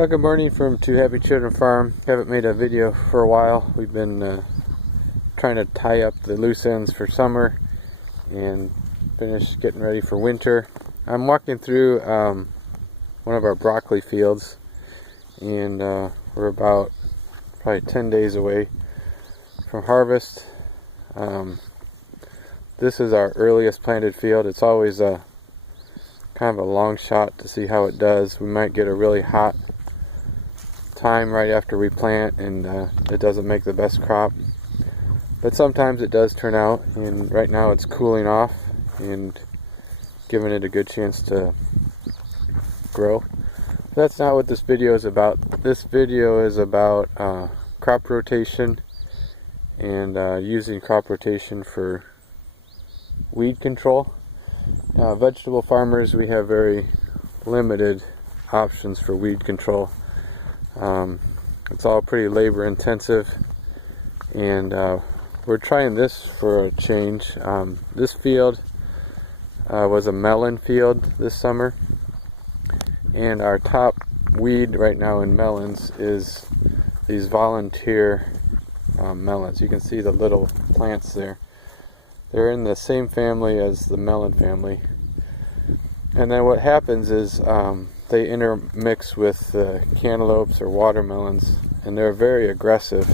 Well, good morning from Two Happy Children Farm. Haven't made a video for a while. We've been trying to tie up the loose ends for summer and finish getting ready for winter. I'm walking through one of our broccoli fields, and we're about probably 10 days away from harvest. This is our earliest planted field. It's always kind of a long shot to see how it does. We might get a really hot time right after we plant and it doesn't make the best crop, but sometimes it does turn out, and right now it's cooling off and giving it a good chance to grow. That's not what this video is about. This video is about crop rotation and using crop rotation for weed control. Vegetable farmers, we have very limited options for weed control. It's all pretty labor intensive, and we're trying this for a change. This field was a melon field this summer, and our top weed right now in melons is these volunteer melons. You can see the little plants there. They're in the same family as the melon family, and then what happens is they intermix with cantaloupes or watermelons, and they're very aggressive,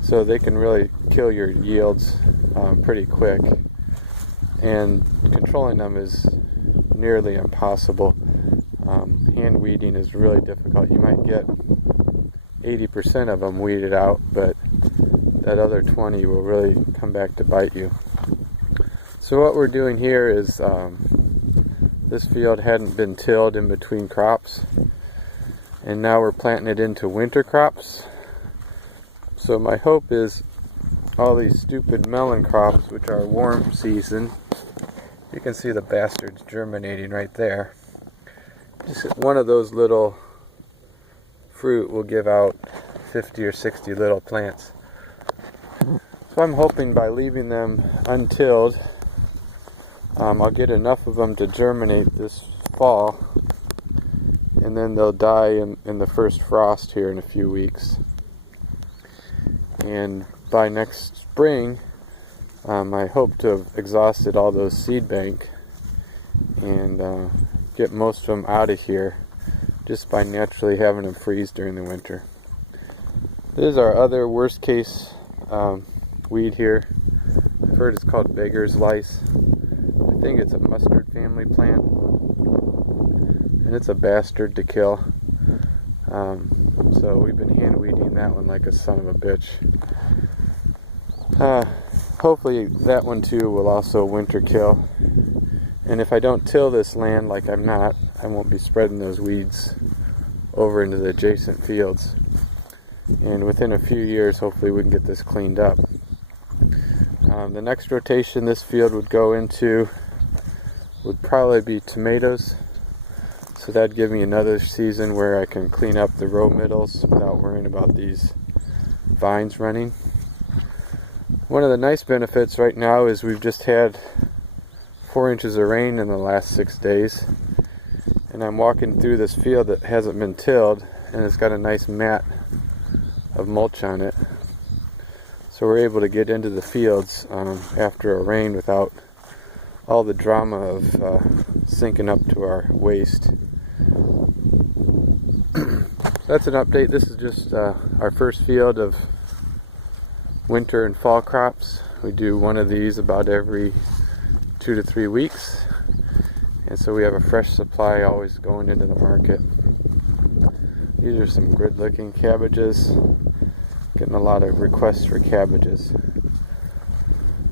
so they can really kill your yields pretty quick, and controlling them is nearly impossible. Hand weeding is really difficult. You might get 80% of them weeded out, but that other 20 will really come back to bite you. So what we're doing here is this field hadn't been tilled in between crops, and now we're planting it into winter crops. So my hope is all these stupid melon crops, which are warm season, you can see the bastards germinating right there. Just one of those little fruit will give out 50 or 60 little plants. So I'm hoping by leaving them untilled, I'll get enough of them to germinate this fall, and then they'll die in the first frost here in a few weeks. And by next spring, I hope to have exhausted all those seed bank and get most of them out of here just by naturally having them freeze during the winter. This is our other worst case weed here. I've heard it's called beggar's lice. I think it's a mustard family plant, and it's a bastard to kill. So we've been hand weeding that one like a son of a bitch. Hopefully that one too will also winter kill. And if I don't till this land like I'm not, I won't be spreading those weeds over into the adjacent fields. And within a few years, hopefully we can get this cleaned up. The next rotation this field would go into would probably be tomatoes. So that'd give me another season where I can clean up the row middles without worrying about these vines running. One of the nice benefits right now is we've just had 4 inches of rain in the last 6 days, and I'm walking through this field that hasn't been tilled, and it's got a nice mat of mulch on it. So we're able to get into the fields after a rain without all the drama of sinking up to our waist. That's an update. This is just our first field of winter and fall crops. We do one of these about every 2 to 3 weeks, and so we have a fresh supply always going into the market. These are some good looking cabbages. Getting a lot of requests for cabbages.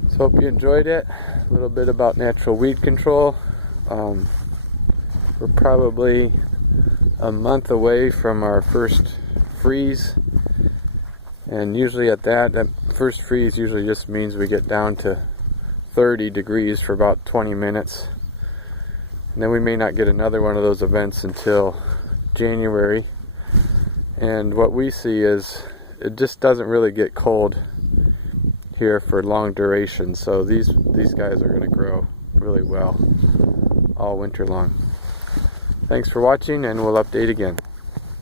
So hope you enjoyed it. A little bit about natural weed control. We're probably a month away from our first freeze, and usually at that first freeze usually just means we get down to 30 degrees for about 20 minutes, and then we may not get another one of those events until January. And what we see is it just doesn't really get cold here for long duration, so these guys are going to grow really well all winter long. Thanks for watching, and we'll update again.